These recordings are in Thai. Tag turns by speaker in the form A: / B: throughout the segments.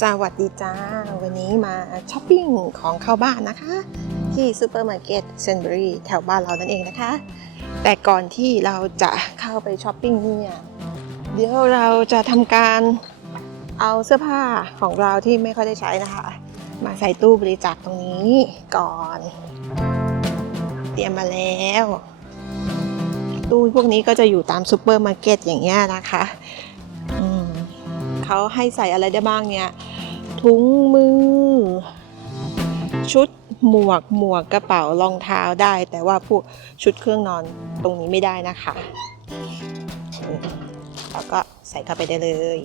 A: สวัสดีจ้า วันนี้มาช้อปปิ้งของเข้าบ้านนะคะ ที่ซูเปอร์มาร์เก็ตเซนบรีแถวบ้านเรานั่นเองนะคะ แต่ก่อนที่เราจะเข้าไปช้อปปิ้งเนี่ยเดี๋ยวเราจะทำการเอาเสื้อผ้าของเราที่ไม่ค่อยได้ใช้นะคะ มาใส่ตู้บริจาคตรงนี้ก่อน เตรียมมาแล้ว ตู้พวกนี้ก็จะอยู่ตามซูเปอร์มาร์เก็ตอย่างเงี้ยนะคะ เขาให้ใส่อะไรได้บ้างเนี่ย ถุงมือ ชุดหมวกหมวกกระเป๋ารองเท้าได้ แต่ว่าพวกชุดเครื่องนอนตรงนี้ไม่ได้นะคะแล้วก็ใส่เข้าไปได้เลย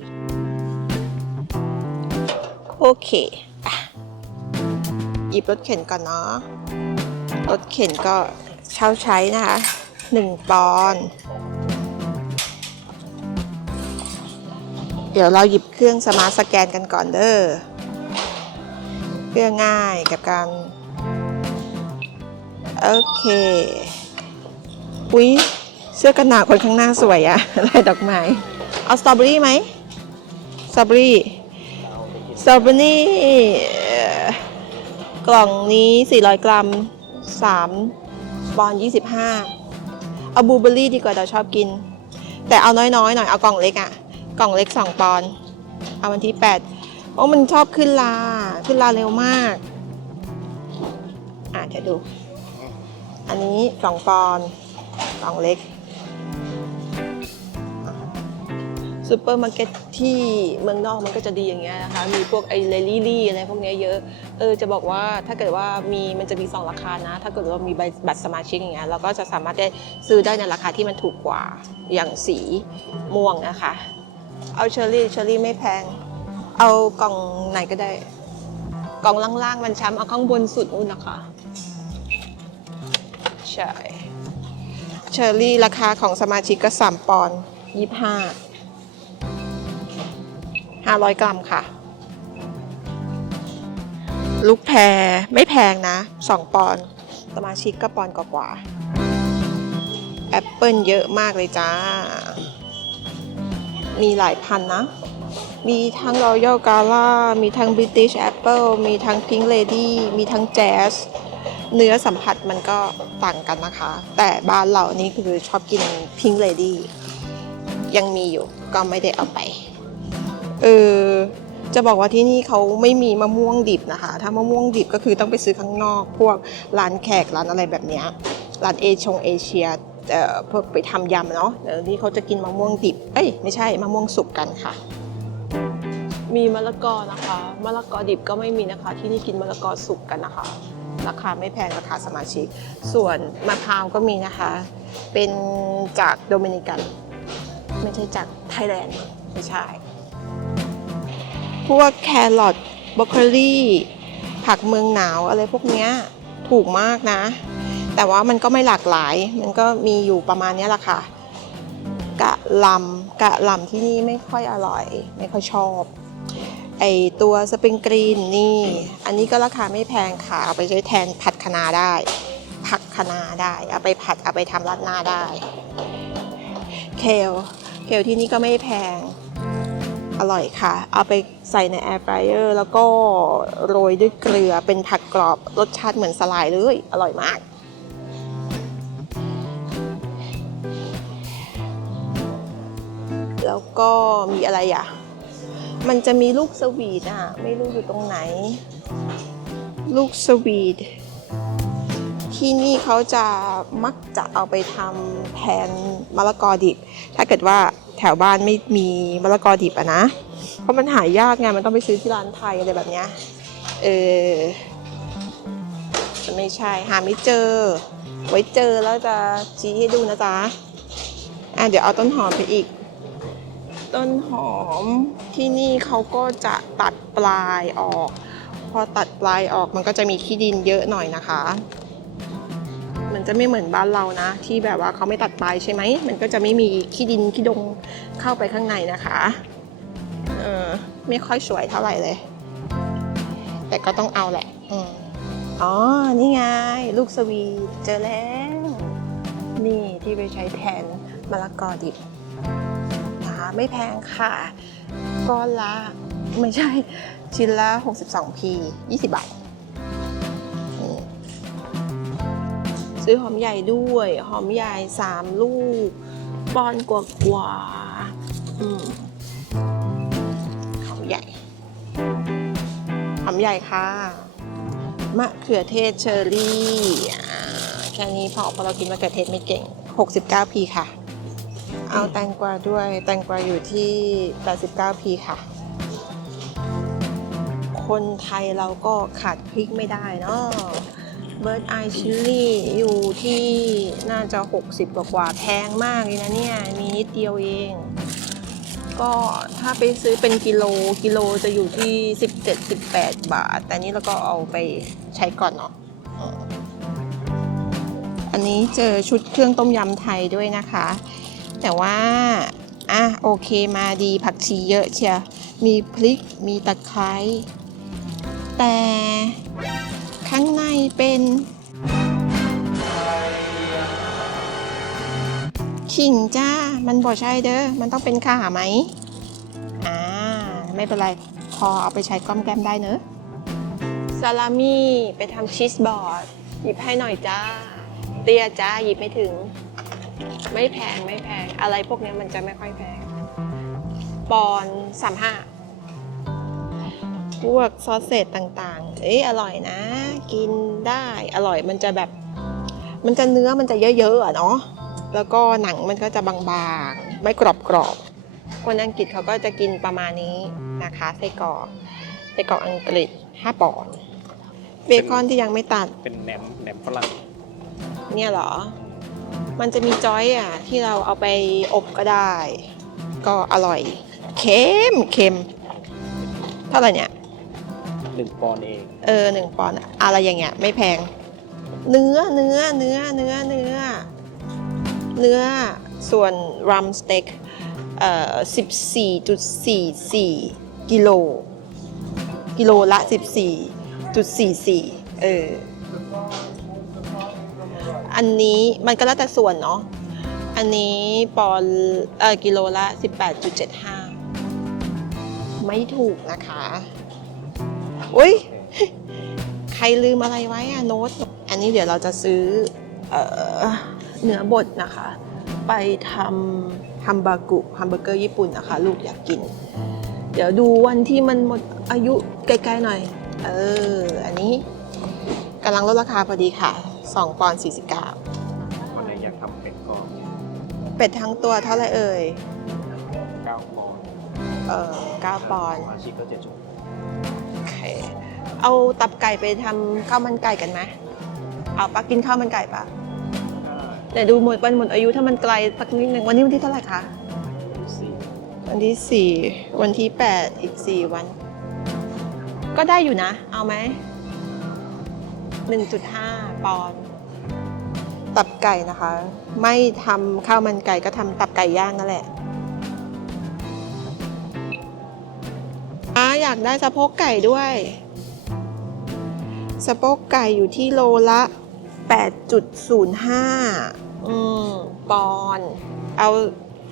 A: โอเคอะหยิบรถเข็นก่อนเนาะรถเข็นก็เช่าใช้นะคะหนึ่งปอนด์ เดี๋ยวเราหยิบเครื่องสมาร์ทสแกนกันก่อนเด้อเพื่อง่ายกับการ โอเค อุ๊ย เสื้อกันหนาวคนข้างหน้าสวยอะลายดอกไม้ เอาสตรอเบอรี่ไหมสตรอเบอรี่สตรอเบอรี่กล่องนี้ 400 กรัม3ปอนด์25 เอาบลูเบอร์รี่ดีกว่าเราชอบกิน แต่เอาน้อยๆ หน่อย เอากล่องเล็กอะ กล่องเล็ก 2 ปอนด์เอาวันที่ 8 เพราะมันชอบขึ้นลา ขึ้นลาเร็วมาก อะเดี๋ยวดู อันนี้ 2 ปอนด์กล่องเล็กซูเปอร์มาร์เก็ตที่เมืองนอกมันก็จะดีอย่างเงี้ยนะคะ มีพวกไอ้เลลี่ลี่อะไรพวกเนี้ยเยอะ เออจะบอกว่าถ้าเกิดว่ามีมันจะมี 2 ราคานะ ถ้าเกิดว่ามีใบบัตรสมาชิกอย่างเงี้ยเราก็จะสามารถได้ซื้อได้ในราคาที่มันถูกกว่าอย่างสีม่วงนะคะ เอาเชอร์รี่เชอร์รี่ไม่แพง เอากล่องไหนก็ได้ กล่องล่างๆมันช้ำเอาข้างบนสุดนู่นนะคะ ใช่ เชอร์รี่ราคาของสมาชิกก็3ปอนด์25 500กรัมค่ะ ลูกแพรไม่แพงนะ2ปอนด์สมาชิกก็ปอนด์กว่าแอปเปิลเยอะมากเลยจ้า มีหลายพันนะ มีทั้ง Royal Gala มีทั้ง British Apple มีทั้ง Pink Lady มีทั้ง Jazz เนื้อสัมผัสมันก็ต่างกันนะคะ แต่บ้านเรานี่คือชอบกิน Pink Lady ยังมีอยู่ก็ไม่ได้เอาไป เออจะบอกว่าที่นี่เขาไม่มีมะม่วงดิบนะคะ ถ้ามะม่วงดิบก็คือต้องไปซื้อข้างนอก พวกร้านแขกร้านอะไรแบบเนี้ยร้านเอชงเอเชีย พวกไปทำยำเนาะเดี๋ยวนี้เขาจะกินมะม่วงดิบ เอ้ยไม่ใช่มะม่วงสุกกันค่ะ มีมะละกอนะคะมะละกอดิบก็ไม่มีนะคะ ที่นี่กินมะละกอสุกกันนะคะ ราคาไม่แพงราคาสมาชิก ส่วนมะพร้าวก็มีนะคะ เป็นจากโดมินิกัน ไม่ใช่จากไทยแลนด์ไม่ใช่พวกแครอทบรอกโคลีผักเมืองหนาวอะไรพวกเนี้ยถูกมากนะ แต่ว่ามันก็ไม่หลากหลาย มันก็มีอยู่ประมาณนี้แหละค่ะ กะลำกะลำที่นี่ไม่ค่อยอร่อย ไม่ค่อยชอบ ไอตัวสปริงกรีนนี่ อันนี้ก็ราคาไม่แพงค่ะ เอาไปใช้แทนผัดคะนาได้ ผักคะนาได้ เอาไปผัดเอาไปทำราดหน้าได้ เคลเคลที่นี่ก็ไม่แพงอร่อยค่ะ เอาไปใส่ในแอร์ฟรายเออร์แล้วก็โรยด้วยเกลือเป็นผักกรอบรสชาติเหมือนสลายเลย อร่อยมาก แล้วก็มีอะไรอะ มันจะมีลูกสวีทอะ ไม่รู้อยู่ตรงไหน ลูกสวีทที่นี่เขาจะมักจะเอาไปทำแทนมะละกอดิบ ถ้าเกิดว่าแถวบ้านไม่มีมะละกอดิบอะนะ เพราะมันหายากไง มันต้องไปซื้อที่ร้านไทยอะไรแบบเนี้ย เออไม่ใช่ หาไม่เจอ ไว้เจอแล้วจะชี้ให้ดูนะจ๊ะ อะเดี๋ยวเอาต้นหอมไปอีก ต้นหอมที่นี่เขาก็จะตัดปลายออก พอตัดปลายออกมันก็จะมีขี้ดินเยอะหน่อยนะคะ มันจะไม่เหมือนบ้านเรานะ ที่แบบว่าเขาไม่ตัดปลายใช่ไหมมันก็จะไม่มีขี้ดินขี้ดงเข้าไปข้างในนะคะเออไม่ค่อยสวยเท่าไหร่เลย แต่ก็ต้องเอาแหละอ๋อ นี่ไง ลูกสวีเจอแล้ว นี่ที่ไปใช้แทนมะละกอดิบ ไม่แพงค่ะก้อนละไม่ใช่ชิ้นละ 62p 20 บาทนี่ซื้อหอมใหญ่ด้วย หอมใหญ่ 3 ลูกปอนกว่ากว่าๆหอมใหญ่ หอมใหญ่ค่ะ มะเขือเทศเชอร์รี่ แค่นี้พอเพราะเรากินมะเขือเทศไม่เก่ง 69p ค่ะ เอาแตงกวาด้วย แตงกวาอยู่ที่ 89p ค่ะ คนไทยเราก็ขาดพริกไม่ได้เนาะเบิร์ดไอชิลลี่อยู่ที่น่าจะ 60 กว่ากว่าแพงมากเลยนะเนี่ย มีนิดเดียวเอง ก็ถ้าไปซื้อเป็นกิโลกิโลจะอยู่ที่ 17-18 บาท แต่นี้เราก็เอาไปใช้ก่อนเนาะอันนี้เจอชุดเครื่องต้มยำไทยด้วยนะคะ แต่ว่า อะ โอเคมาดีผักชีเยอะเชียร์มีพริกมีตะไคร้แต่ข้างในเป็นขิงจ้า มันบอกใช่เด้อ มันต้องเป็นข่าไหม อ่า ไม่เป็นไร พอเอาไปใช้ก้อมแก้มได้เนอะซาลามี่ไปทำชีสบอร์ด หยิบให้หน่อยจ้า เตี้ยจ้า หยิบไม่ถึง ไม่แพงไม่แพง อะไรพวกนี้มันจะไม่ค่อยแพง ปอนสามห้าพวกซอสเศษต่างๆ เอ๊ะอร่อยนะ กินได้อร่อยมันจะแบบ มันจะเนื้อมันจะเยอะๆอะเนาะแล้วก็หนังมันก็จะบางๆ ไม่กรอบๆ คนอังกฤษเขาก็จะกินประมาณนี้นะคะไส้กรอกไส้กรอกอังกฤษ5ปอนด์เบคอนที่ยังไม่ตัด
B: เป็นแหนมแหนมฝรั่ง
A: เนี่ยเหรอ มันจะมีจอยอะที่เราเอาไปอบก็ได้ ก็อร่อยเค็มเค็มเท่าไหร่เนี่ย
B: หนึ่งปอนด์เอง
A: เออหนึ่งปอนด์อะอะไรอย่างเงี้ยไม่แพง เนื้อเนื้อเนื้อเนื้อเนื้อ เนื้อส่วนรัมสเต็กเอ่อ14.44กิโลกิโลละ14.44เออ อันนี้มันก็แล้วแต่ส่วนเนาะ อันนี้ปอนเออกิโลละ 18.75 ไม่ถูกนะคะอุ้ยใครลืมอะไรไว้อะโน้ต อันนี้เดี๋ยวเราจะซื้อเอ่อเนื้อบดนะคะ ไปทำฮัมบากุฮัมเบอร์เกอร์ญี่ปุ่นนะคะ ลูกอยากกิน เดี๋ยวดูวันที่มันหมดอายุใกล้ๆหน่อย เออ อันนี้กำลังลดราคาพอดีค่ะ 2ปอนด์49
B: คนไหนอยากทำเป็ดก็
A: เป็ดทั้งตัวเท่าไหร่เอ่ย
B: เก้าปอนด์
A: เออ9ปอนด์
B: สมาชิกก็จะจบ
A: โอเค เอาตับไก่ไปทำข้าวมันไก่กันไหม เอาปะกินข้าวมันไก่ปะเดี๋ยวดูหมดวันหมดอายุถ้ามันไกลสักนิดหนึ่งวันนี้วันที่เท่าไหร่คะ
B: สี่
A: วันที่สี่วันที่แปดอีกสี่วัน ก็ได้อยู่นะ เอาไหม หนึ่งจุดห้าปอนด์ตับไก่นะคะ ไม่ทำข้าวมันไก่ก็ทำตับไก่ย่างนั่นแหละอ่าอยากได้สะโพกไก่ด้วย สะโพกไก่อยู่ที่โลละ 8.05 อืม ปอนด์เอา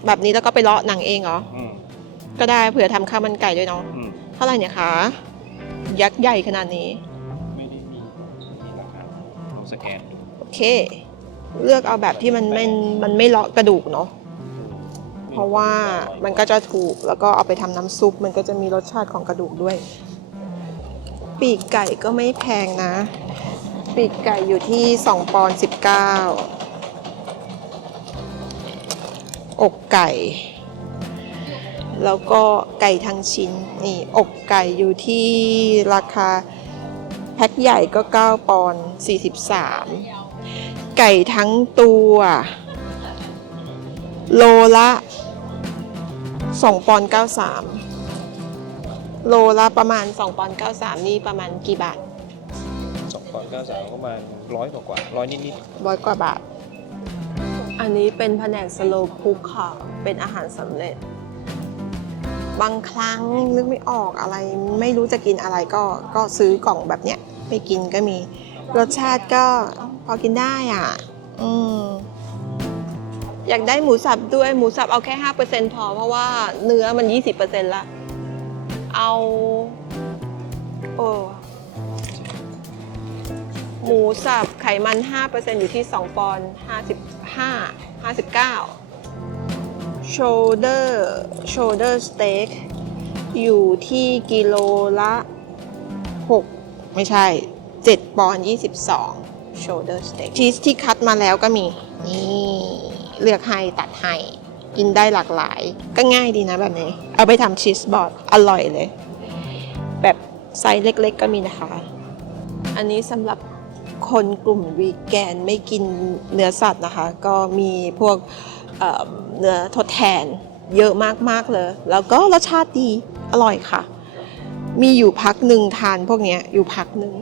A: แบบนี้แล้วก็ไปเลาะหนังเองเหรอ
B: อืม
A: ก็ได้เผื่อทำข้าวมันไก่ด้วยเนาะ
B: อืม
A: เท่าไหร่เนี่ยคะ ยักษ์ใหญ่ขนาดนี้
B: สแกนดู
A: โอเค เลือกเอาแบบที่มันไม่มันไม่เลาะกระดูกเนาะเพราะว่ามันก็จะถูกแล้วก็เอาไปทำน้ำซุป มันก็จะมีรสชาติของกระดูกด้วย ปีกไก่ก็ไม่แพงนะ ปีกไก่อยู่ที่ 2 ปอนด์19 อกไก่ แล้วก็ไก่ทั้งชิ้นนี่อกไก่อยู่ที่ราคา แพ็คใหญ่ก็ 9 ปอนด์43 ไก่ทั้งตัว โลละ 2 ปอนด์93 โลละประมาณ 2 ปอนด์93 นี่ประมาณกี่บาท
B: สองปอนด์เก้าสามประมาณร้อยกว่าร้อยนิดนิด
A: ร้อยกว่าบาท อันนี้เป็นแผนกสโลคุกค่ะ เป็นอาหารสำเร็จ บางครั้งนึกไม่ออกอะไร ไม่รู้จะกินอะไรก็ก็ซื้อกล่องแบบเนี้ยไปกินก็มี รสชาติก็พอกินได้อะ อืมอยากได้หมูสับด้วยหมูสับเอาแค่5%พอ เพราะว่าเนื้อมัน20%ละ เอาโอ้หมูสับไขมัน5%อยู่ที่2ปอนด์55 59 shoulder shoulder steak อยู่ที่กิโลละ 6 ไม่ใช่ 7 ปอนด์22 shoulder steak ชีสที่คัดมาแล้วก็มี นี่ เลือกให้ตัดให้ กินได้หลากหลาย ก็ง่ายดีนะแบบนี้ เอาไปทำชีสบอร์ดอร่อยเลย แบบไซส์เล็กๆก็มีนะคะ อันนี้สำหรับ คนกลุ่มวีแกนไม่กินเนื้อสัตว์นะคะ ก็มีพวกเเนื้อทดแทนเยอะมากๆเลย แล้วก็รสชาติดีอร่อยค่ะ มีอยู่พักหนึ่งทานพวกนี้อยู่พักหนึ่ง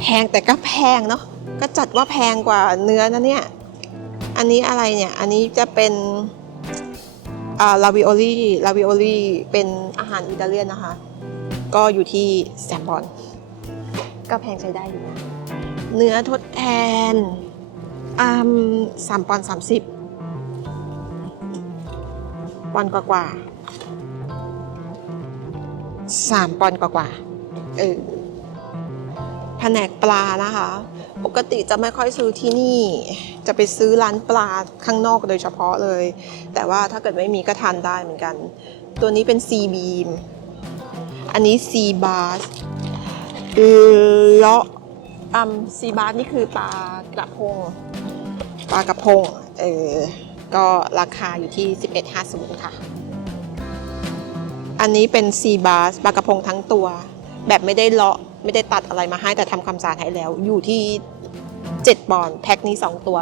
A: แพงแต่ก็แพงเนาะก็จัดว่าแพงกว่าเนื้อนะเนี่ยอันนี้อะไรเนี่ยอันนี้จะเป็นลาวิโอลี่ลาวิโอลี่เป็นอาหารอิตาเลียนนะคะ ก็อยู่ที่แซมบอนก็แพงใช้ได้อยู่นะ เนื้อทดแทนอ่าสามปอนสามสิบปอนด์กว่ากว่าสามปอนด์กว่ากว่าเออแผนกปลานะคะ ปกติจะไม่ค่อยซื้อที่นี่ จะไปซื้อร้านปลาข้างนอกโดยเฉพาะเลย แต่ว่าถ้าเกิดไม่มีก็ทานได้เหมือนกัน ตัวนี้เป็นซีบีมอันนี้ซีบาสเลาะ อัมซีบาสนี่คือปลากระพง ปลากระพง เออ ก็ราคาอยู่ที่ 11.50 ค่ะ อันนี้เป็นซีบาสปลากระพงทั้งตัว แบบไม่ได้เลาะไม่ได้ตัดอะไรมาให้แต่ทำความสะอาดให้แล้ว อยู่ที่ 7 ปอนด์แพ็คนี้ 2 ตัว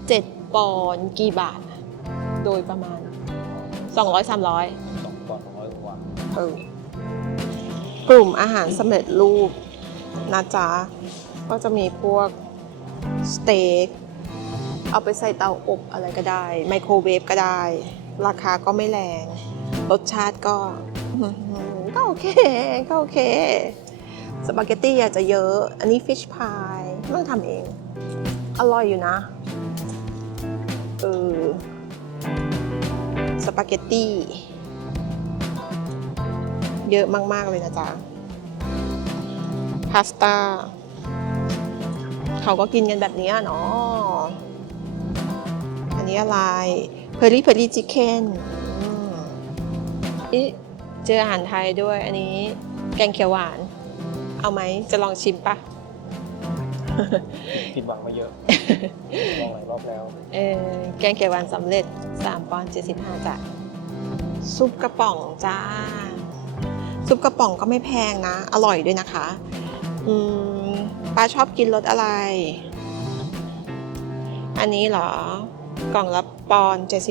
A: 7 ปอนด์กี่บาท โดยประมาณ 200-300
B: สองปอนด์สองร้อยกว่า
A: เออกลุ่มอาหารสำเร็จรูปนะจ๊ะ ก็จะมีพวกสเต็กเอาไปใส่เตาอบอะไรก็ได้ ไมโครเวฟก็ได้ ราคาก็ไม่แรง รสชาติก็ ก็โอเค ก็โอเค สปาเกตตี้อาจจะเยอะ อันนี้ฟิชพายต้องทำเอง อร่อยอยู่นะ เออ สปาเกตตี้ เยอะมาก ๆ เลยนะจ๊ะ พาสต้า เขาก็กินกันแบบนี้อะเนาะอันนี้อะไรเพอรี่เพอรี่ชิคเก้นอีเจออาหารไทยด้วย อันนี้แกงเขียวหวาน เอาไหมจะลองชิมปะ
B: ผิดหวังมาเยอะลองหลายรอบแล้ว
A: เออแกงเขียวหวานสำเร็จ 3ปอนด์75จ้ะซุปกระป๋องจ้า ซุปกระป๋องก็ไม่แพงนะ อร่อยด้วยนะคะ อืม ป้าชอบกินรสอะไร อันนี้เหรอ กล่องละปอนเจ็ด์75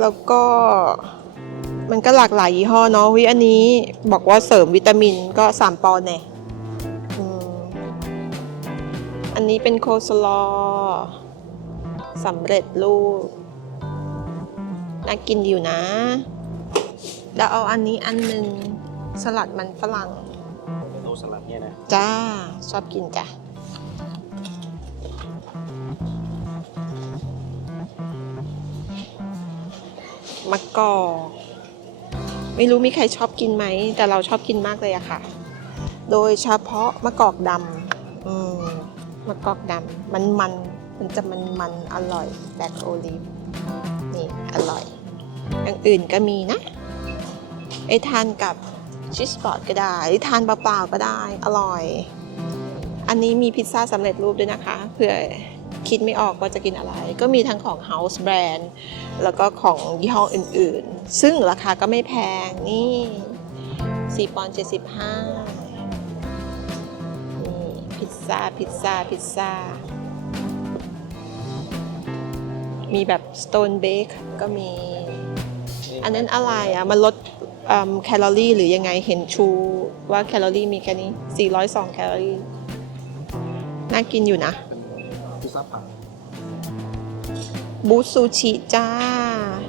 A: แล้วก็มันก็หลากหลายยี่ห้อเนาะวิอันนี้บอกว่าเสริมวิตามินก็3ปอนเนี่ยอันนี้เป็นโคสลอสำเร็จรูปน่ากินอยู่นะ แล้วเอาอันนี้อันหนึงสลัดมันฝรั่ง
B: เมนูสลัดเนี่ยนะ
A: จ้า ชอบกินจ้ะ มะกอกไม่รู้มีใครชอบกินไหม แต่เราชอบกินมากเลยอะค่ะ โดยเฉพาะมะกอกดำอืมมะกอกดำมันมันมันจะมันมันอร่อยแบล็คโอลิฟนี่ อร่อย อย่างอื่นก็มีนะไอ้ทานกับชีสบอร์ดก็ได้หรือทานเปล่าๆก็ได้อร่อย อันนี้มีพิซซ่าสำเร็จรูปด้วยนะคะเพื่อคิดไม่ออกว่าจะกินอะไร ก็มีทั้งของ House Brand แล้วก็ของยี่ห้ออื่นๆ ซึ่งราคาก็ไม่แพงนี่4ปอนด์75นี่พิซซ่าพิซซ่าพิซซ่า มีแบบ Stone Bake ก็มี อันนั้นอะไรอะ มันลด แคลอรี่หรือยังไงเห็นชูว่าแคลอรี่มีแค่นี้ 402 แคลอรี่ น่ากินอยู่นะ
B: พิซซ่าผัก
A: บูซูชิจ้า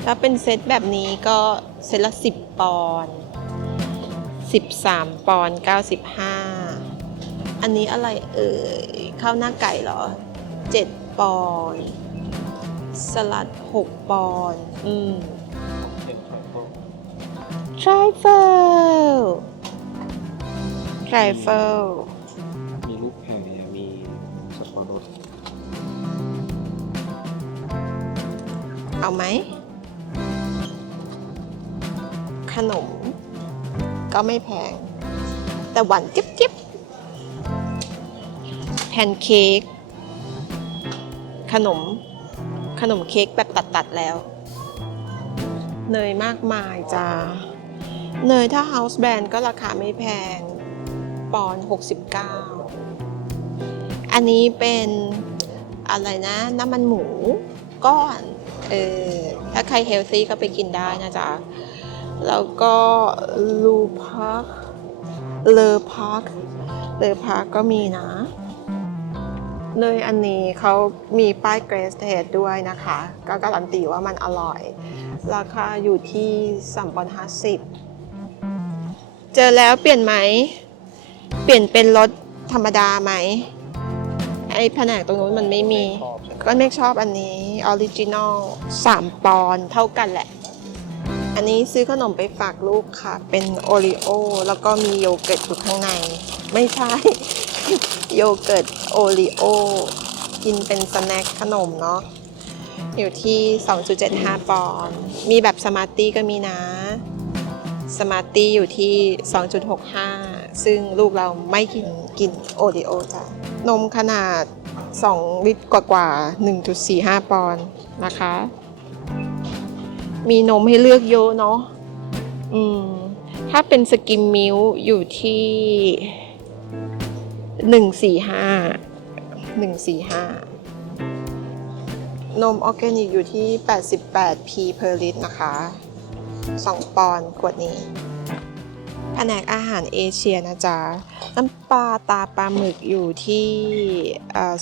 A: ถ้าเป็นเซตแบบนี้ก็เซตละ 10 ปอนด์13 ปอนด์95 อันนี้อะไรเอ่ย ข้าวหน้าไก่เหรอ 7 ปอนด์สลัด 6 ปอนด์อืม
B: ทริเฟิล
A: ทริเฟิล
B: มีลูกแพรมีสับปะรด
A: เอาไหม ขนม ก็ไม่แพง แต่หวานจิ๊บจิ๊บแพนเค้กขนม ขนมเค้กแบบตัด ๆ แล้ว เนยมากมายจ้า เนยถ้า House Brand ก็ราคาไม่แพง ปอน 69 อันนี้เป็นอะไรนะน้ำมันหมูก้อน เออ ถ้าใครเฮลซี่ก็ไปกินได้นะจ๊ะ แล้วก็ลูพาร์คเลอพาร์คเลอพาร์คก็มีนะ เนยอันนี้เขามีป้ายเกรสเทดด้วยนะคะ ก็การันตีว่ามันอร่อย ราคาอยู่ที่3ปอนด์50 เจอแล้วเปลี่ยนไหม เปลี่ยนเป็นรถธรรมดาไหม ไอ้แผนกตรงนู้นมันไม่มี ก็ไม่ชอบอันนี้ออริจินอล3ปอนด์เท่ากันแหละ อันนี้ซื้อขนมไปฝากลูกค่ะ เป็นโอริโอแล้วก็มีโยเกิร์ตอยู่ข้างใน ไม่ใช่ โยเกิร์ตโอริโอกินเป็นสแน็คขนมเนาะอยู่ที่ 2.75 ปอนด์มีแบบสมาร์ตี้ก็มีนะ สมาร์ตี้อยู่ที่ 2.65 ซึ่งลูกเราไม่กินกินโอริโอจ้ะนมขนาด 2 ลิตรกว่ากว่าๆ1.45 ปอนด์นะคะ มีนมให้เลือกเยอะเนาะอืมถ้าเป็นสกิมมิลค์อยู่ที่ 145 145นมออร์แกนิกอยู่ที่ 88 p per litre นะคะ 2 ปอนด์ขวดนี้แผนกอาหารเอเชียนะจ๊ะ น้ำปลาตาปลาหมึกอยู่ที่เอ่อ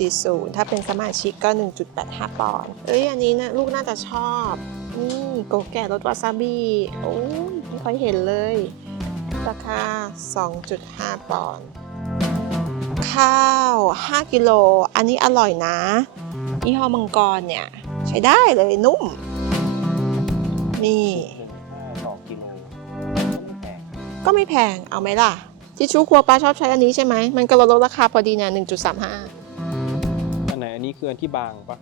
A: 2.40 ถ้าเป็นสมาชิกก็ 1.85 ปอนด์เอ้ย อันนี้นะลูกน่าจะชอบ นี่โกแก่รสวาซาบิ โอ้ยไม่ค่อยเห็นเลย ราคา 2.5 ปอนด์ ข้าว 5 กิโล อันนี้อร่อยนะยี่ห้อมังกรเนี่ย ใช้ได้เลยนุ่ม นี่
B: หนึ่งห้าต่อกิโลไม่แพง
A: ก็ไม่แพงเอาไหมล่ะ ทิชชู่ครัวป้าชอบใช้อันนี้ใช่ไหม มันก็ลดราคาพอดีนะ1.35
B: อันไหนอันนี้คืออันที่บางปะ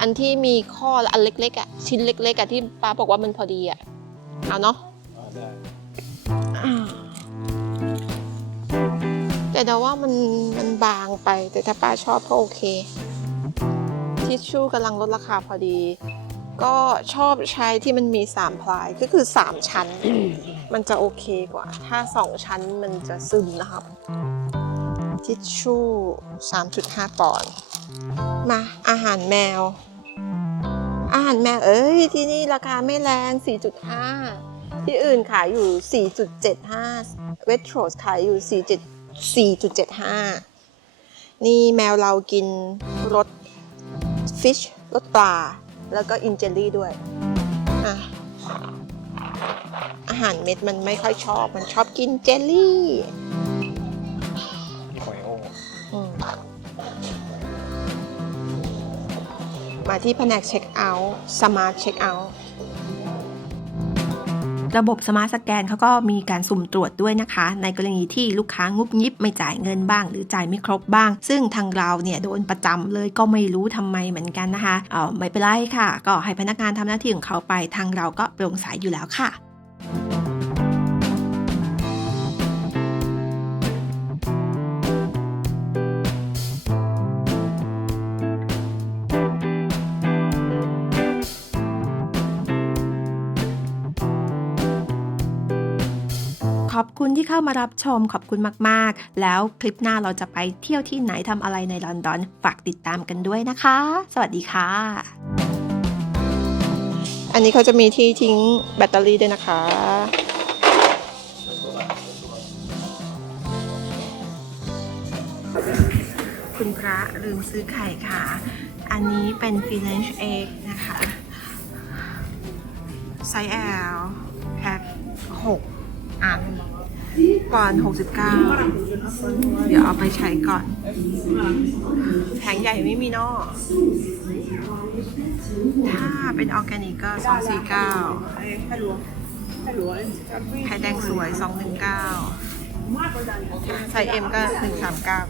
A: อันที่มีข้อและอันเล็กๆอะชิ้นเล็กๆอะที่ป้าบอกว่ามันพอดีอะเอาเนาะ
B: อ่าได้
A: แต่เดาว่ามันมันบางไปแต่ถ้าป้าชอบก็โอเค ทิชชู่กำลังลดราคาพอดี ก็ชอบใช้ที่มันมี3พลายก็คือ3ชั้น มันจะโอเคกว่า ถ้า2ชั้นมันจะซึมนะครับ ทิชชู่ 3.5ปอนด์มาอาหารแมว อาหารแมว เอ้ย ที่นี่ราคาไม่แรง 4.5 ที่อื่นขายอยู่ 4.75 เวทโรสขายอยู่ 4.75 นี่แมวเรากินรสฟิชรสปลา แล้วก็อินเจลลี่ด้วยอะอาหารเม็ดมันไม่ค่อยชอบ มันชอบกินเจลลี่
B: ที่หอยโอ
A: อืมมาที่แผนกเช็คเอาท์สมาร์ทเช็คเอาท์
C: ระบบสมาร์ทสแกนเขาก็มีการสุ่มตรวจด้วยนะคะ ในกรณีที่ลูกค้างุบงิบไม่จ่ายเงินบ้าง หรือจ่ายไม่ครบบ้าง ซึ่งทางเราเนี่ยโดนประจำเลยก็ไม่รู้ทำไมเหมือนกันนะคะ เออไม่เป็นไรค่ะ ก็ให้พนักงานทำหน้าที่ของเขาไปทางเราก็โปร่งใสอยู่แล้วค่ะ อบคุณที่เข้ามารับชมขอบคุณมากๆ แล้วคลิปหน้าเราจะไปเที่ยวที่ไหนทำอะไรในลอนดอน ฝากติดตามกันด้วยนะคะ สวัสดีค่ะ
A: อันนี้เขาจะมีที่ทิ้งแบตเตอรี่ด้วยนะคะ
C: คุณพระลืมซื้อไข่ค่ะ อันนี้เป็น French egg นะคะ ไซส์ L แพ็ค6อัน
A: ก่อนหกสิบเก้าเดี๋ยวเอาไปใช้ก่อน แผงใหญ่ไม่มีนอกถ้าเป็นออร์แกนิกก็สองสี่เก้าไข่แดงสวยสองหนึ่งเก้าไซส์เอ็มก็หนึ่งสามเก้า